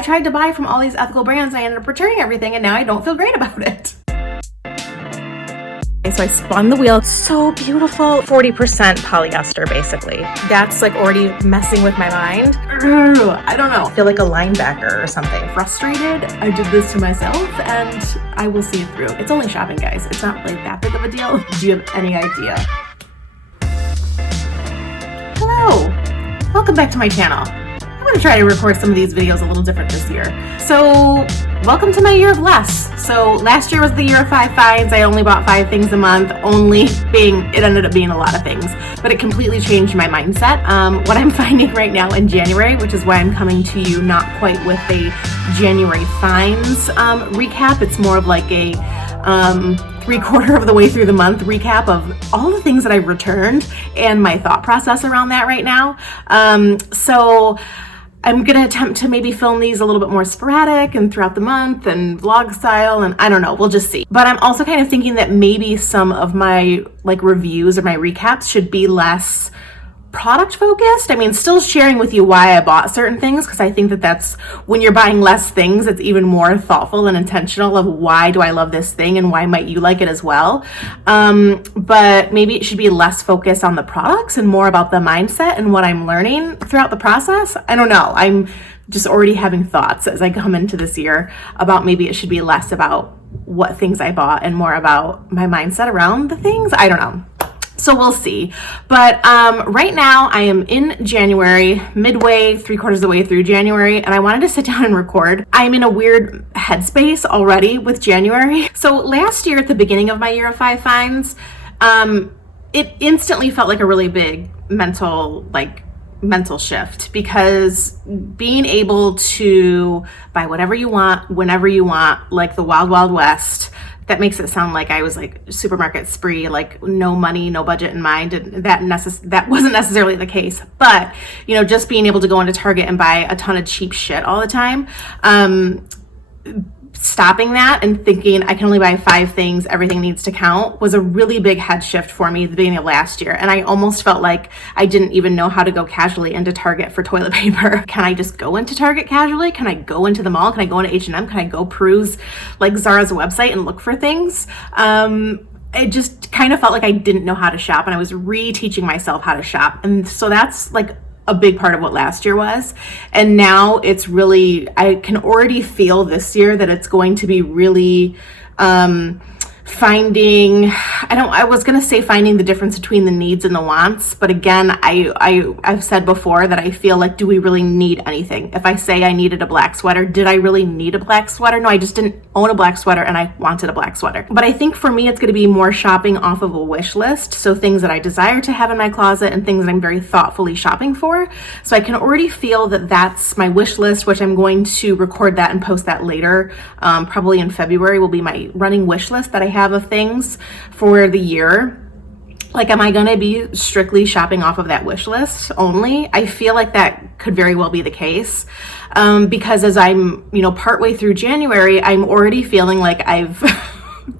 I tried to buy from all these ethical brands. I ended up returning everything and now I don't feel great about it. So I spun the wheel. So beautiful. 40% polyester, basically. That's like already messing with my mind. I don't know. I feel like a linebacker or something. Frustrated. I did this to myself and I will see it through. It's only shopping, guys. It's not like that big of a deal. Do you have any idea? Hello. Welcome back to my channel. I'm going to try to record some of these videos a little different this year. So welcome to my year of less. So last year was the year of 5 finds. I only bought 5 things a month, it ended up being a lot of things, but it completely changed my mindset. What I'm finding right now in January, which is why I'm coming to you not quite with a January finds recap. It's more of like a 3/4 of the way through the month recap of all the things that I've returned and my thought process around that right now. So I'm going to attempt to maybe film these a little bit more sporadic and throughout the month and vlog style, and I don't know, we'll just see. But I'm also kind of thinking that maybe some of my like reviews or my recaps should be less product focused. I mean, still sharing with you why I bought certain things, because I think that that's when you're buying less things, it's even more thoughtful and intentional of why do I love this thing and why might you like it as well. But maybe it should be less focused on the products and more about the mindset and what I'm learning throughout the process. I don't know. I'm just already having thoughts as I come into this year about maybe it should be less about what things I bought and more about my mindset around the things. I don't know. So we'll see. But right now I am in January, midway, 3/4 of the way through January, and I wanted to sit down and record. I'm in a weird headspace already with January. So last year at the beginning of my year of 5 finds, it instantly felt like a really big mental shift, because being able to buy whatever you want, whenever you want, like the wild, wild west, that makes it sound like I was like supermarket spree, like no money, no budget in mind. And that wasn't necessarily the case. But, you know, just being able to go into Target and buy a ton of cheap shit all the time, stopping that and thinking I can only buy 5 things, everything needs to count, was a really big head shift for me at the beginning of last year. And I almost felt like I didn't even know how to go casually into Target for toilet paper. Can I just go into Target casually? Can I go into the mall? Can I go into H&M? Can I go peruse like Zara's website and look for things? It just kind of felt like I didn't know how to shop, and I was reteaching myself how to shop. And so that's like a big part of what last year was. And now it's really, I can already feel this year that it's going to be really finding, I was going to say finding the difference between the needs and the wants. But again, I've said before that I feel like, do we really need anything? If I say I needed a black sweater, did I really need a black sweater? No, I just didn't own a black sweater and I wanted a black sweater. But I think for me, it's going to be more shopping off of a wish list. So things that I desire to have in my closet and things that I'm very thoughtfully shopping for. So I can already feel that that's my wish list, which I'm going to record that and post that later. Probably in February will be my running wish list that I have of things for the year. Like, am I going to be strictly shopping off of that wish list only? I feel like that could very well be the case. Because as I'm, partway through January, I'm already feeling like I've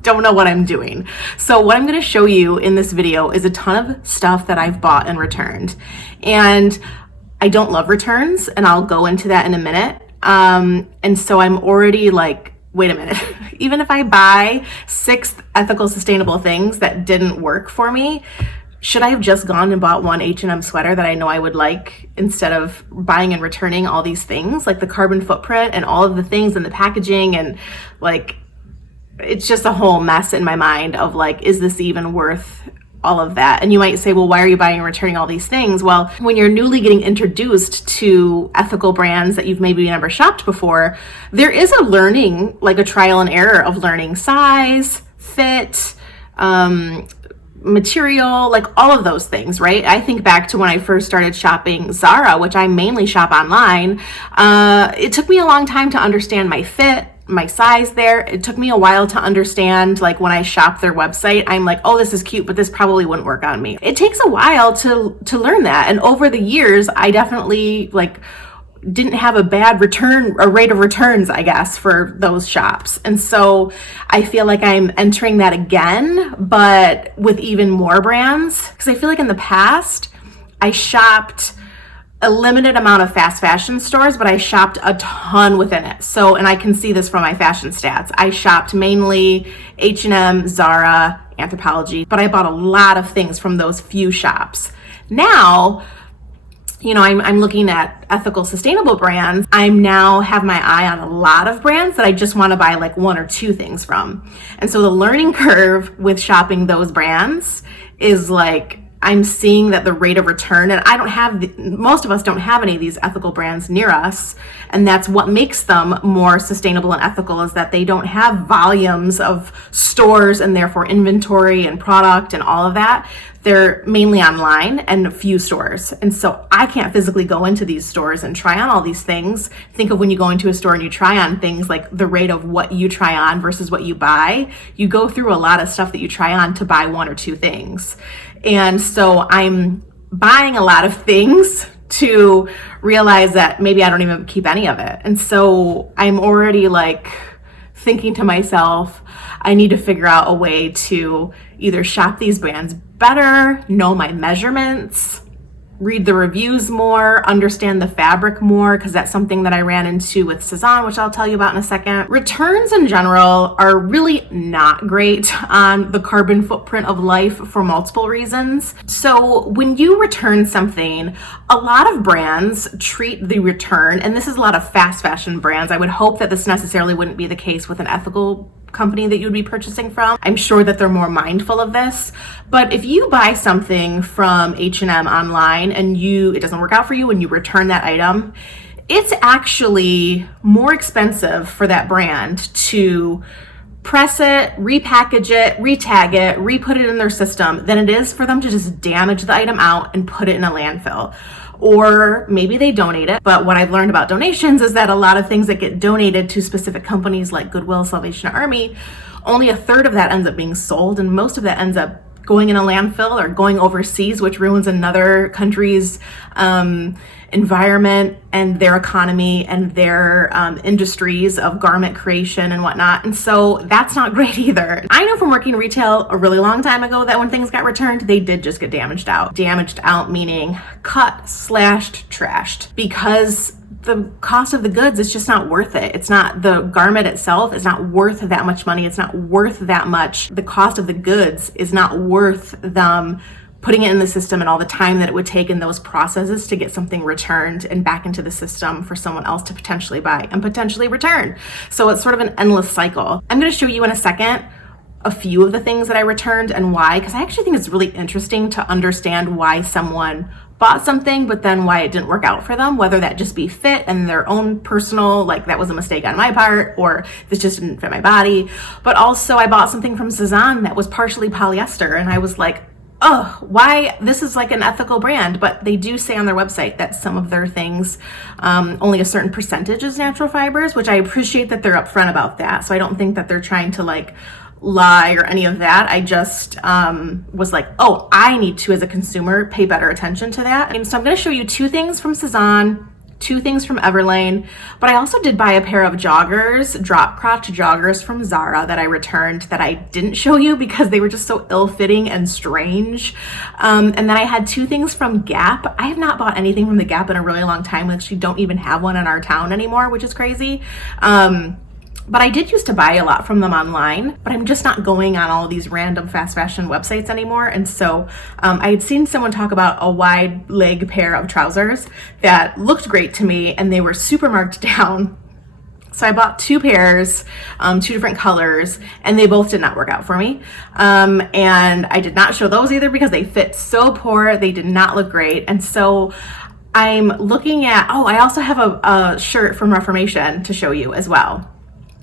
don't know what I'm doing. So what I'm going to show you in this video is a ton of stuff that I've bought and returned. And I don't love returns, and I'll go into that in a minute. And so I'm already like, wait a minute, even if I buy 6 ethical, sustainable things that didn't work for me, should I have just gone and bought one H&M sweater that I know I would like instead of buying and returning all these things, like the carbon footprint and all of the things and the packaging, and like, it's just a whole mess in my mind of like, is this even worth all of that? And you might say, well, why are you buying and returning all these things? Well, when you're newly getting introduced to ethical brands that you've maybe never shopped before, there is a learning, like a trial and error of learning size, fit, material, like all of those things, right? I think back to when I first started shopping Zara, which I mainly shop online. It took me a long time to understand my fit, my size there. It took me a while to understand, like when I shop their website, I'm like, oh, this is cute, but this probably wouldn't work on me. It takes a while to learn that. And over the years, I definitely like didn't have a bad rate of returns, I guess, for those shops. And so I feel like I'm entering that again, but with even more brands. Because I feel like in the past, I shopped a limited amount of fast fashion stores, but I shopped a ton within it. So, and I can see this from my fashion stats. I shopped mainly H&M, Zara, Anthropologie, but I bought a lot of things from those few shops. Now, you know, I'm looking at ethical, sustainable brands. I now have my eye on a lot of brands that I just want to buy like one or two things from. And so the learning curve with shopping those brands is like, I'm seeing that the rate of return, and I don't have, most of us don't have any of these ethical brands near us. And that's what makes them more sustainable and ethical, is that they don't have volumes of stores and therefore inventory and product and all of that. They're mainly online and a few stores. And so I can't physically go into these stores and try on all these things. Think of when you go into a store and you try on things, like the rate of what you try on versus what you buy. You go through a lot of stuff that you try on to buy one or two things. And so I'm buying a lot of things to realize that maybe I don't even keep any of it. And so I'm already like thinking to myself, I need to figure out a way to either shop these brands better, know my measurements, read the reviews more, understand the fabric more, because that's something that I ran into with Sezane, which I'll tell you about in a second. Returns in general are really not great on the carbon footprint of life for multiple reasons. So when you return something, a lot of brands treat the return, and this is a lot of fast fashion brands. I would hope that this necessarily wouldn't be the case with an ethical company that you would be purchasing from. I'm sure that they're more mindful of this. But if you buy something from H&M online and it doesn't work out for you and you return that item, it's actually more expensive for that brand to press it, repackage it, retag it, re-put it in their system than it is for them to just damage the item out and put it in a landfill. Or maybe they donate it. But what I've learned about donations is that a lot of things that get donated to specific companies like Goodwill, Salvation Army, only a third of that ends up being sold, and most of that ends up going in a landfill or going overseas, which ruins another country's environment and their economy and their industries of garment creation and whatnot. And so that's not great either. I know from working retail a really long time ago that when things got returned, they did just get damaged out. Damaged out meaning cut, slashed, trashed, because the cost of the goods is just not worth it. It's not, the garment itself is not worth that much money. It's not worth that much. The cost of the goods is not worth them putting it in the system and all the time that it would take in those processes to get something returned and back into the system for someone else to potentially buy and potentially return. So it's sort of an endless cycle. I'm going to show you in a second a few of the things that I returned and why, because I actually think it's really interesting to understand why someone bought something, but then why it didn't work out for them, whether that just be fit and their own personal, like that was a mistake on my part, or this just didn't fit my body. But also I bought something from Sezane that was partially polyester, and I was like, oh, why? This is like an ethical brand, but they do say on their website that some of their things, only a certain percentage is natural fibers, which I appreciate that they're upfront about that. So I don't think that they're trying to like lie or any of that. I just was like, oh, I need to, as a consumer, pay better attention to that. And so I'm going to show you two things from Sezane, two things from Everlane, but I also did buy a pair of joggers, drop crotch joggers from Zara that I returned that I didn't show you because they were just so ill-fitting and strange. And then I had two things from Gap. I have not bought anything from the Gap in a really long time. We actually don't even have one in our town anymore, which is crazy. But I did used to buy a lot from them online, but I'm just not going on all these random fast fashion websites anymore. And so I had seen someone talk about a wide leg pair of trousers that looked great to me, and they were super marked down. So I bought two pairs, two different colors, and they both did not work out for me. And I did not show those either because they fit so poor. They did not look great. And so I'm looking at, oh, I also have a shirt from Reformation to show you as well.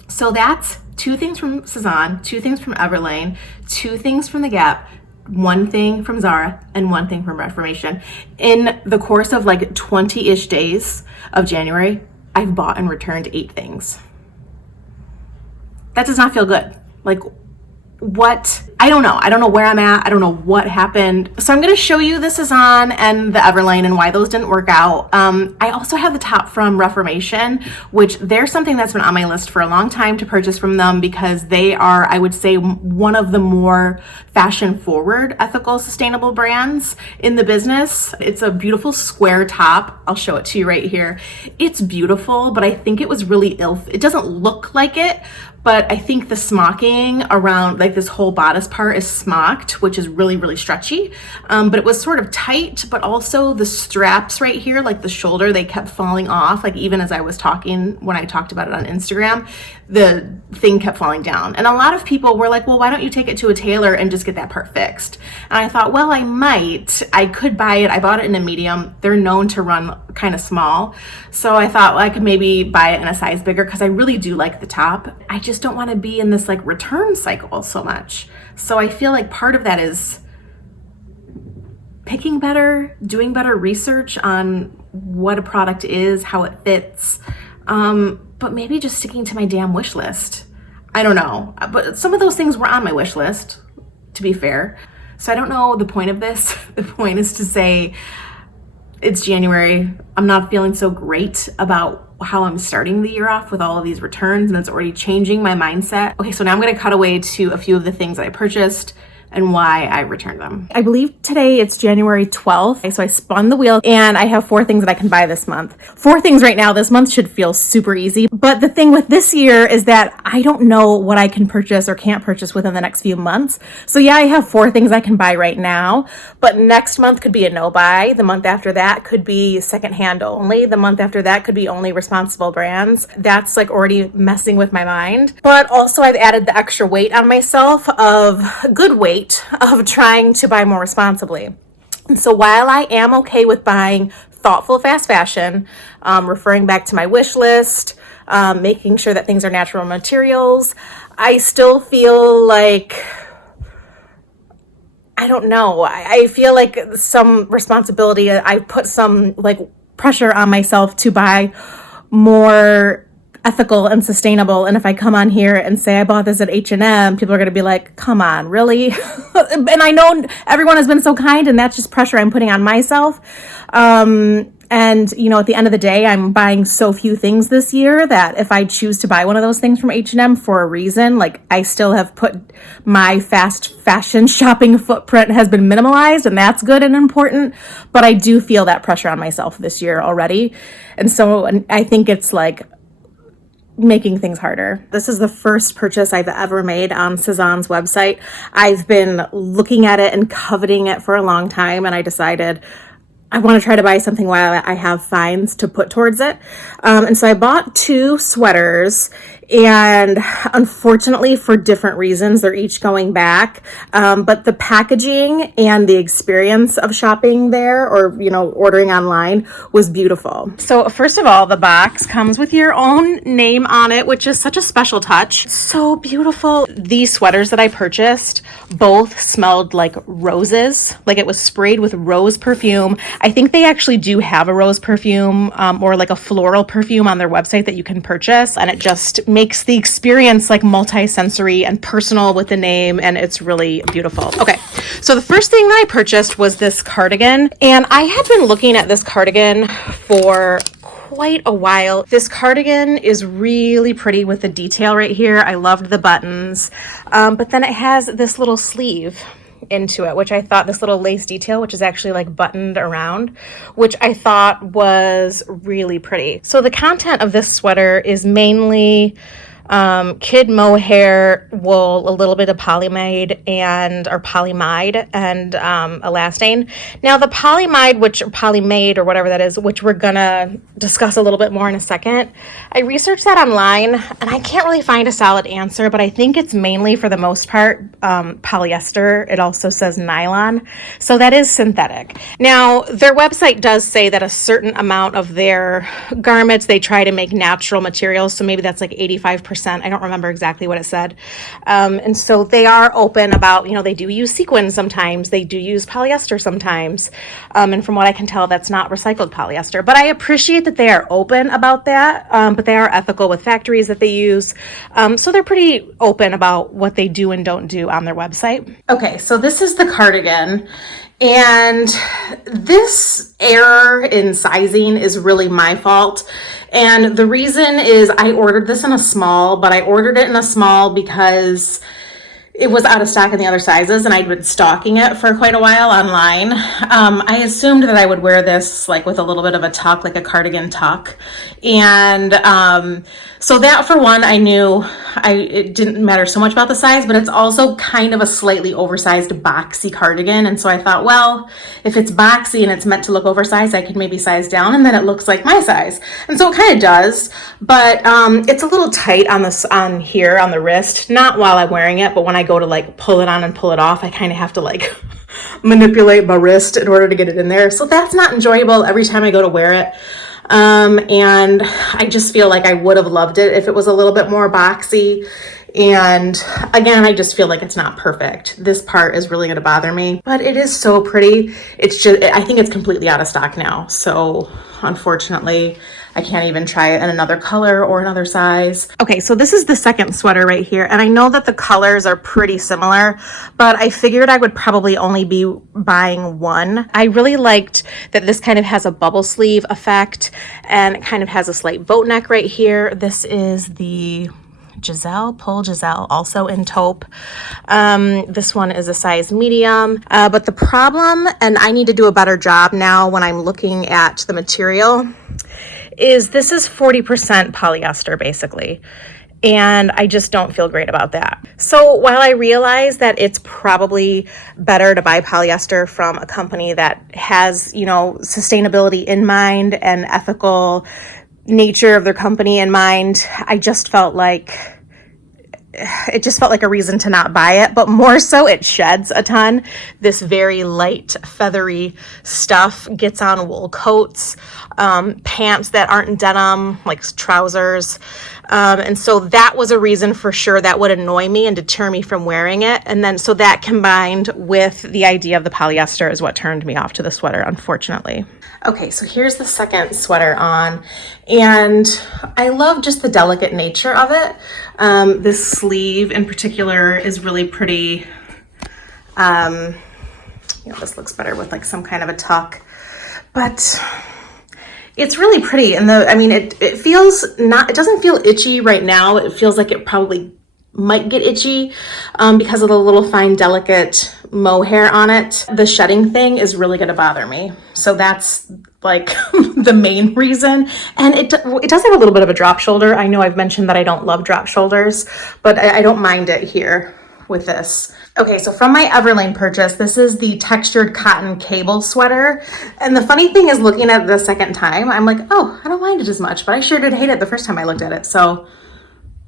So that's two things from Sezane, two things from Everlane, two things from the Gap, one thing from Zara, and one thing from Reformation. In the course of like 20-ish days of January, I've bought and returned 8 things. That does not feel good. Like, I don't know. I don't know where I'm at. I don't know what happened. So I'm going to show you the Sezane and the Everlane and why those didn't work out. I also have the top from Reformation, which they're something that's been on my list for a long time to purchase from them because they are, I would say, one of the more fashion forward, ethical, sustainable brands in the business. It's a beautiful square top. I'll show it to you right here. It's beautiful, but I think it was really it doesn't look like it, but I think the smocking around like this whole bodice part is smocked, which is really, really stretchy. But it was sort of tight, but also the straps right here, like the shoulder, they kept falling off. Like even as I was talking, when I talked about it on Instagram, the thing kept falling down. And a lot of people were like, well, why don't you take it to a tailor and just get that part fixed? And I thought, well, I could buy it. I bought it in a medium. They're known to run kind of small. So I thought, well, I could maybe buy it in a size bigger because I really do like the top. I just don't want to be in this like return cycle so much. So I feel like part of that is picking better, doing better research on what a product is, how it fits, but maybe just sticking to my damn wish list. I don't know, but some of those things were on my wish list, to be fair. So I don't know the point of this. The point is to say it's January. I'm not feeling so great about how I'm starting the year off with all of these returns, and it's already changing my mindset. Okay, so now I'm going to cut away to a few of the things that I purchased and why I returned them. I believe today it's January 12th. So I spun the wheel and I have 4 things that I can buy this month. 4 things right now. This month should feel super easy. But the thing with this year is that I don't know what I can purchase or can't purchase within the next few months. So yeah, I have 4 things I can buy right now, but next month could be a no buy. The month after that could be secondhand only. The month after that could be only responsible brands. That's like already messing with my mind. But also I've added the extra weight on myself of good weight of trying to buy more responsibly. And so while I am okay with buying thoughtful fast fashion, referring back to my wish list, making sure that things are natural materials, I still feel like, I don't know, I feel like some responsibility, I put some like pressure on myself to buy more ethical and sustainable. And if I come on here and say I bought this at H&M, people are going to be like, come on, really? And I know everyone has been so kind, and that's just pressure I'm putting on myself. And, you know, at the end of the day, I'm buying so few things this year that if I choose to buy one of those things from H&M for a reason, like I still have put my fast fashion shopping footprint has been minimalized, and that's good and important. But I do feel that pressure on myself this year already. And so I think it's like making things harder. This is the first purchase I've ever made on Sezane's website. I've been looking at it and coveting it for a long time, and I decided I want to try to buy something while I have fines to put towards it. And so I bought 2 sweaters, and unfortunately for different reasons, they're each going back. But the packaging and the experience of shopping there, or, you know, ordering online, was beautiful. So first of all, the box comes with your own name on it, which is such a special touch. So beautiful. These sweaters that I purchased both smelled like roses, like it was sprayed with rose perfume. I think they actually do have a rose perfume or like a floral perfume on their website that you can purchase, and it just makes the experience like multi-sensory and personal with the name, and it's really beautiful. Okay, so the first thing that I purchased was this cardigan, and I had been looking at this cardigan for quite a while. This cardigan is really pretty with the detail right here. I loved the buttons, but then it has this little sleeve into it, which I thought, this little lace detail, which is actually like buttoned around, which I thought was really pretty. So the content of this sweater is mainly kid mohair wool, a little bit of polymide and elastane. Now the polymide, which polymade or whatever that is, which we're gonna discuss a little bit more in a second, I researched that online and I can't really find a solid answer, but I think it's mainly, for the most part, polyester. It also says nylon, so that is synthetic. Now their website does say that a certain amount of their garments they try to make natural materials, so maybe that's like 85% 50%. I don't remember exactly what it said. And so they are open about, they do use sequin sometimes. They do use polyester sometimes. And from what I can tell, that's not recycled polyester. But I appreciate that they are open about that. But they are ethical with factories that they use. So they're pretty open about what they do and don't do on their website. Okay, so this is the cardigan. And this error in sizing is really my fault. And the reason is I ordered this in a small, but I ordered it in a small because it was out of stock in the other sizes and I'd been stalking it for quite a while online. I assumed that I would wear this like with a little bit of a tuck, like a cardigan tuck. And so that for one, I knew it didn't matter so much about the size, but it's also kind of a slightly oversized boxy cardigan. And so I thought, well, if it's boxy and it's meant to look oversized, I could maybe size down and then it looks like my size. And so it kind of does, but it's a little tight on here on the wrist, not while I'm wearing it, but when I go to like pull it on and pull it off, I kind of have to like manipulate my wrist in order to get it in there. So that's not enjoyable every time I go to wear it. And I just feel like I would have loved it if it was a little bit more boxy. And again, I just feel like it's not perfect. This part is really going to bother me, but it is so pretty. It's just, I think it's completely out of stock now. So unfortunately, I can't even try it in another color or another size. Okay, so this is the second sweater right here. And I know that the colors are pretty similar, but I figured I would probably only be buying one. I really liked that this kind of has a bubble sleeve effect and it kind of has a slight boat neck right here. This is the Pull Giselle, also in taupe. This one is a size medium, but the problem, and I need to do a better job now when I'm looking at the material, is this is 40% polyester basically. And I just don't feel great about that. So while I realize that it's probably better to buy polyester from a company that has, sustainability in mind and ethical nature of their company in mind, it just felt like a reason to not buy it, but more so it sheds a ton. This very light feathery stuff gets on wool coats, pants that aren't denim, like trousers. And so that was a reason for sure that would annoy me and deter me from wearing it. And then so that combined with the idea of the polyester is what turned me off to the sweater, unfortunately. Okay, so here's the second sweater on, and I love just the delicate nature of it. This sleeve in particular is really pretty. This looks better with like some kind of a tuck, but it's really pretty. And it doesn't feel itchy right now. It feels like it probably might get itchy because of the little fine delicate mohair on it. The shedding thing is really going to bother me. So that's like the main reason. And it does have a little bit of a drop shoulder. I know I've mentioned that I don't love drop shoulders, but I don't mind it here with this. Okay, so from my Everlane purchase, this is the textured cotton cable sweater. And the funny thing is, looking at it the second time, I'm like, oh, I don't mind it as much, but I sure did hate it the first time I looked at it. So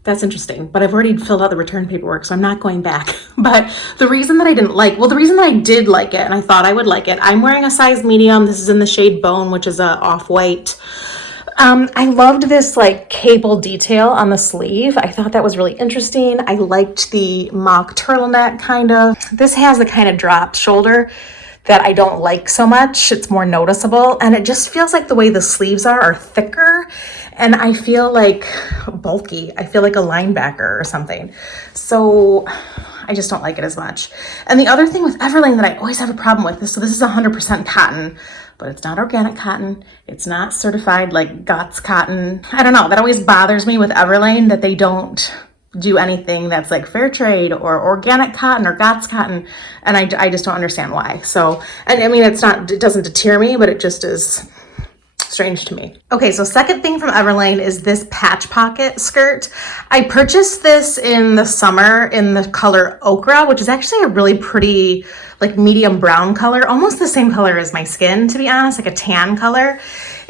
that's interesting, but I've already filled out the return paperwork, so I'm not going back. But the reason that the reason that I did like it, and I thought I would like it, I'm wearing a size medium. This is in the shade Bone, which is a off-white. I loved this like cable detail on the sleeve. I thought that was really interesting. I liked the mock turtleneck kind of. This has the kind of drop shoulder that I don't like so much. It's more noticeable, and it just feels like the way the sleeves are thicker, and I feel like bulky. I feel like a linebacker or something. So I just don't like it as much. And the other thing with Everlane that I always have a problem with is, so this is 100% cotton, but it's not organic cotton. It's not certified like GOTS cotton. I don't know, that always bothers me with Everlane, that they don't do anything that's like fair trade or organic cotton or GOTS cotton, and I just don't understand why. So, and I mean, it doesn't deter me, but it just is strange to me. Okay, so second thing from Everlane is this patch pocket skirt. I purchased this in the summer in the color ochre, which is actually a really pretty like medium brown color, almost the same color as my skin, to be honest, like a tan color.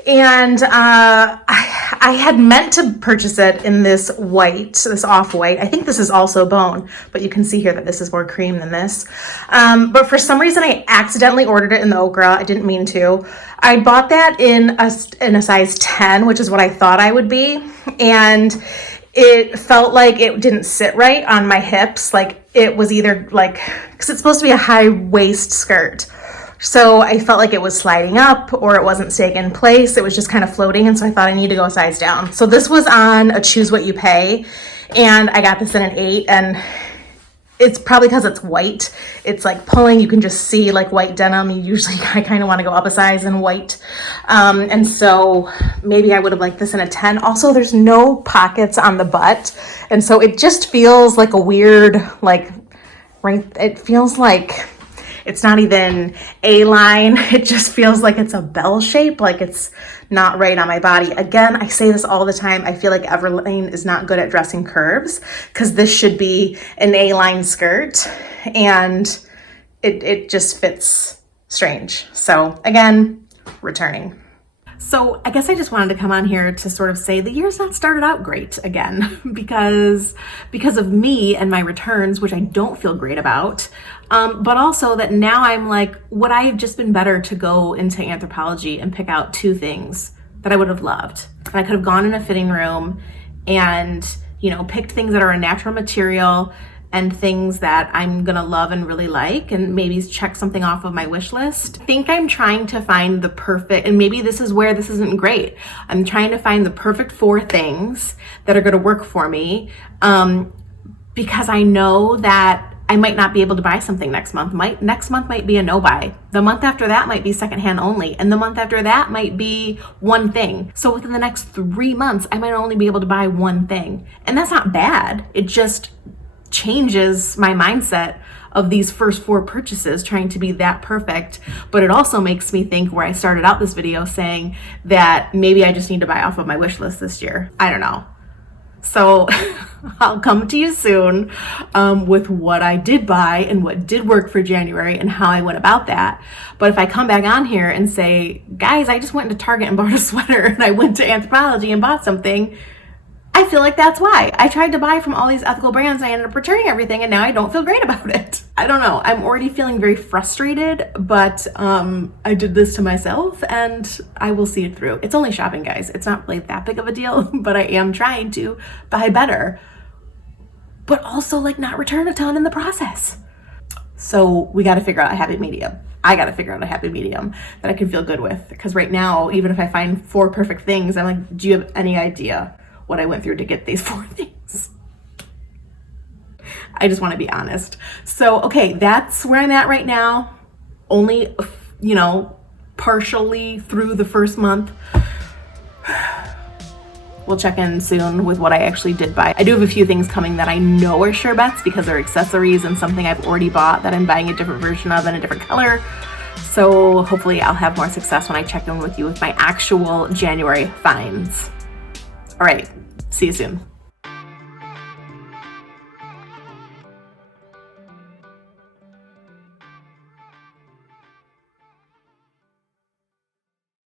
And I had meant to purchase it in this white, this off-white. I think this is also Bone, but you can see here that this is more cream than this. But for some reason, I accidentally ordered it in the ochre. I didn't mean to. I bought that in a size 10, which is what I thought I would be. And it felt like it didn't sit right on my hips. Like it was either like, because it's supposed to be a high waist skirt. So I felt like it was sliding up or it wasn't staying in place. It was just kind of floating. And so I thought I need to go a size down. So this was on a Choose What You Pay. And I got this in an 8, and it's probably because it's white. It's like pulling, you can just see like white denim. I kind of want to go up a size in white. And so maybe I would have liked this in a 10. Also, there's no pockets on the butt. And so it just feels like a weird, like, right, it feels like it's not even A-line. It just feels like it's a bell shape, like it's not right on my body. Again, I say this all the time. I feel like Everlane is not good at dressing curves because this should be an A-line skirt and it just fits strange. So again, returning. So I guess I just wanted to come on here to sort of say the year's not started out great again because of me and my returns, which I don't feel great about. But also that now I'm like, would I have just been better to go into Anthropologie and pick out 2 things that I would have loved? And I could have gone in a fitting room and, you know, picked things that are a natural material and things that I'm gonna love and really like, and maybe check something off of my wish list. I think I'm trying to find the perfect, and maybe this is where this isn't great. I'm trying to find the perfect 4 things that are gonna work for me, because I know that I might not be able to buy something next month. Next month might be a no buy. The month after that might be secondhand only. And the month after that might be one thing. So within the next 3 months, I might only be able to buy one thing. And that's not bad. It just changes my mindset of these first 4 purchases trying to be that perfect. But it also makes me think, where I started out this video saying that maybe I just need to buy off of my wish list this year. I don't know. So I'll come to you soon with what I did buy and what did work for January and how I went about that. But if I come back on here and say, guys, I just went into Target and bought a sweater and I went to Anthropologie and bought something, I feel like that's why. I tried to buy from all these ethical brands. I ended up returning everything and now I don't feel great about it. I don't know. I'm already feeling very frustrated, but I did this to myself and I will see it through. It's only shopping, guys. It's not really that big of a deal, but I am trying to buy better, but also like not return a ton in the process. So we got to figure out a happy medium. I got to figure out a happy medium that I can feel good with. Because right now, even if I find 4 perfect things, I'm like, do you have any idea what I went through to get these 4 things? I just want to be honest. So, okay, that's where I'm at right now. Only, you know, partially through the first month. We'll check in soon with what I actually did buy. I do have a few things coming that I know are sure bets because they're accessories and something I've already bought that I'm buying a different version of in a different color. So hopefully I'll have more success when I check in with you with my actual January finds. All right, see you soon.